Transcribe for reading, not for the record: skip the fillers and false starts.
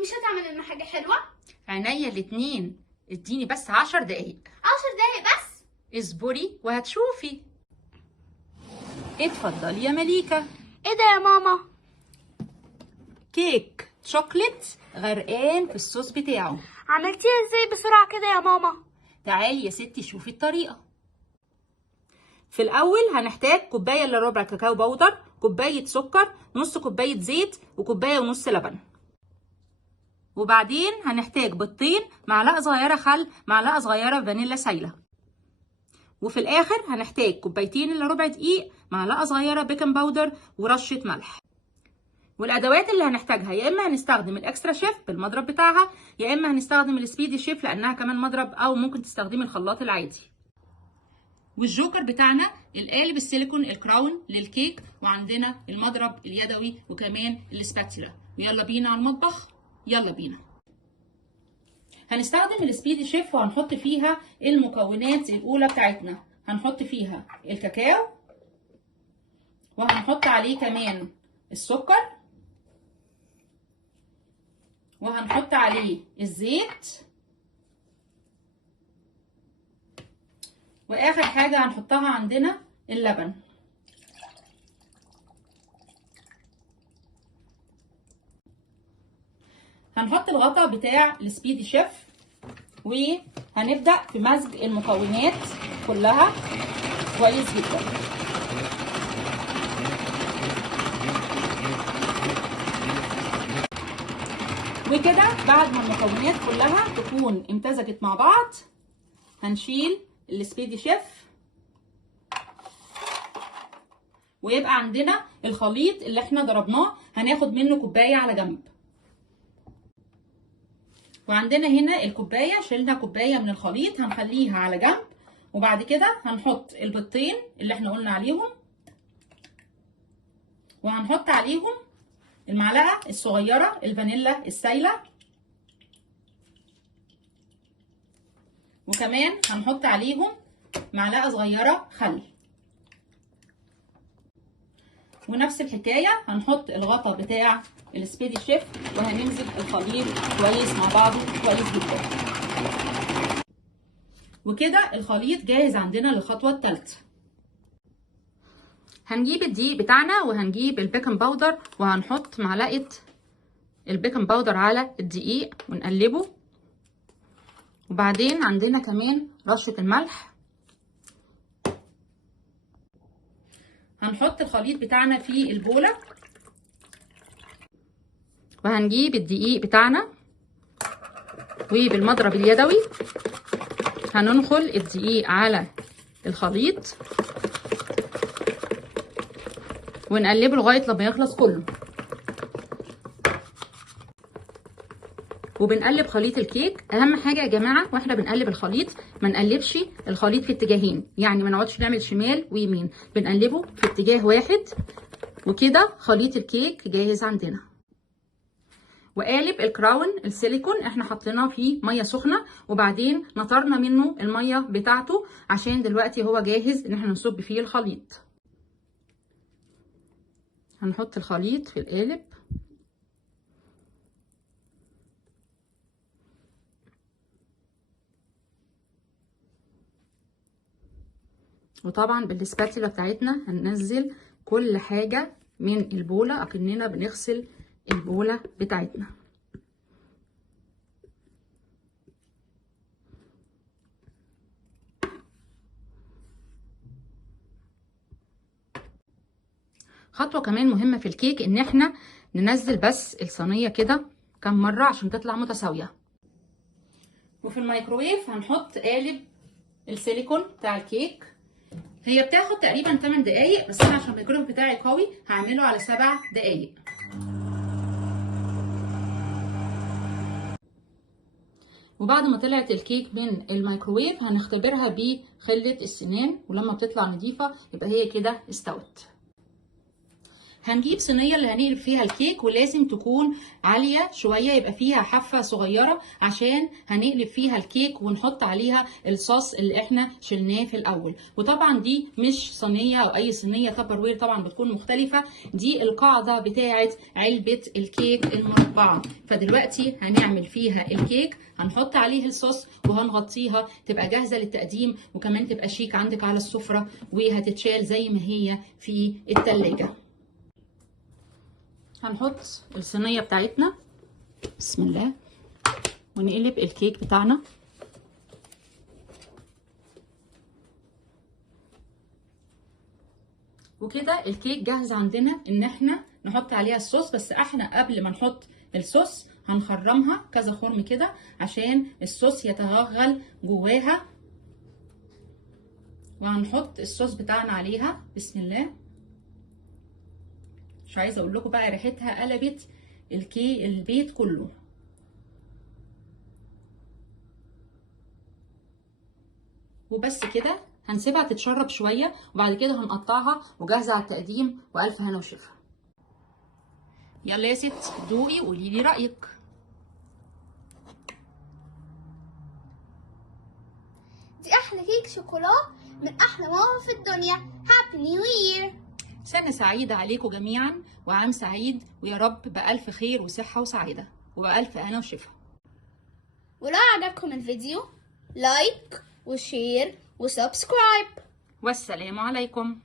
مش هتعمل لنا حاجة حلوة؟ عينيا الاتنين، اديني بس 10 دقايق. 10 دقايق بس؟ اصبري وهتشوفي. اتفضلي يا مليكة. ايه ده يا ماما؟ كيك شوكليت غرقان في الصوص بتاعه. عملتيها ازاي بسرعة كده يا ماما؟ تعالي يا ستي شوفي الطريقة. في الأول هنحتاج كوباية إلا ربع كاكاو باودر، كوباية سكر، نص كوباية زيت، وكوباية ونص لبن. وبعدين هنحتاج بيضتين، معلقة صغيرة خل، معلقة صغيرة فانيلا سايلة. وفي الآخر هنحتاج كوبايتين إلا ربع دقيق، معلقة صغيرة بيكنج باودر، ورشة ملح. والأدوات اللي هنحتاجها يا إما هنستخدم الإكسترا شيف بالمضرب بتاعها، يا إما هنستخدم السبيدي شيف لأنها كمان مضرب، أو ممكن تستخدمي الخلاط العادي. والجوكر بتاعنا القالب السيليكون الكراون للكيك، وعندنا المضرب اليدوي، وكمان السباتيلا. ويلا بينا على المطبخ، يلا بينا. هنستخدم السبيدي شيف وهنحط فيها المكونات الأولى بتاعتنا. هنحط فيها الكاكاو، وهنحط عليه كمان السكر، وهنحط عليه الزيت، واخر حاجة هنحطها عندنا اللبن. هنحط الغطا بتاع السبيدي شيف، وهنبدأ في مزج المكونات كلها كويس جدا. وكده بعد ما المكونات كلها تكون امتزجت مع بعض، هنشيل السبيدي شيف، ويبقى عندنا الخليط اللي احنا ضربناه. هناخد منه كوبايه على جنب. وعندنا هنا الكوبايه، شلنا كوبايه من الخليط هنخليها على جنب. وبعد كده هنحط البيضتين اللي احنا قلنا عليهم، وهنحط عليهم المعلقه الصغيره الفانيلا السايله، وكمان هنحط عليهم معلقه صغيره خل. ونفس الحكايه هنحط الغطا بتاع السبيدي شيف، وهنمزج الخليط كويس مع بعضه كويس جدا. وكده الخليط جاهز عندنا للخطوه الثالثه. هنجيب الدقيق بتاعنا، وهنجيب البيكنج باودر، وهنحط معلقه البيكنج باودر على الدقيق ونقلبه. وبعدين عندنا كمان رشه الملح. هنحط الخليط بتاعنا في البوله، وهنجيب الدقيق بتاعنا، وبالمضرب اليدوي هننخل الدقيق على الخليط ونقلبه لغايه لما يخلص كله. وبنقلب خليط الكيك. اهم حاجه يا جماعه واحنا بنقلب الخليط، ما نقلبش الخليط في اتجاهين، يعني ما نقعدش نعمل شمال ويمين، بنقلبه في اتجاه واحد. وكده خليط الكيك جاهز عندنا. وقالب الكراون السيليكون احنا حطيناه فيه ميه سخنه، وبعدين نطرنا منه الميه بتاعته عشان دلوقتي هو جاهز ان احنا نصب فيه الخليط. هنحط الخليط في القالب، وطبعا بالسباتيلا بتاعتنا هننزل كل حاجه من البوله اكننا بنغسل البوله بتاعتنا. خطوه كمان مهمه في الكيك ان احنا ننزل بس الصينيه كده كم مره عشان تطلع متساويه. وفي الميكروويف هنحط قالب السيليكون بتاع الكيك. هي بتاخد تقريبا 8 دقايق، بس انا عشان الميكروويف بتاعي قوي هعمله على 7 دقايق. وبعد ما طلعت الكيك من الميكروويف هنختبرها بخلة السنان، ولما بتطلع نظيفة يبقى هي كده استوت. هنجيب صينيه اللي هنقلب فيها الكيك، ولازم تكون عاليه شويه، يبقى فيها حافه صغيره عشان هنقلب فيها الكيك ونحط عليها الصوص اللي احنا شلناه في الاول. وطبعا دي مش صينيه او اي صينيه تبروير، طبعا بتكون مختلفه. دي القاعده بتاعه علبه الكيك المربعه. فدلوقتي هنعمل فيها الكيك، هنحط عليه الصوص وهنغطيها تبقى جاهزه للتقديم، وكمان تبقى شيك عندك على السفره، وهتتشال زي ما هي في التلاجة. هنحط الصينيه بتاعتنا، بسم الله، ونقلب الكيك بتاعنا. وكده الكيك جاهز عندنا ان احنا نحط عليها الصوص. بس احنا قبل ما نحط الصوص هنخرمها كذا خرم كده عشان الصوص يتغلغل جواها. وهنحط الصوص بتاعنا عليها، بسم الله. مش عايزه اقول لكم بقى ريحتها قلبت البيت كله. وبس كده هنسيبها تتشرب شويه، وبعد كده هنقطعها وجاهزه على التقديم، والف هنا وشفا. يلا يا ست دوقي وقولي لي رايك. دي احلى كيك شوكولا من احلى ماما في الدنيا. هابي نيو يير. سنة سعيدة عليكم جميعا، وعام سعيد، ويا رب بألف خير وصحة وسعادة، وبألف هنا وشفا. ولو عجبكم الفيديو لايك وشير وسبسكرايب. والسلام عليكم.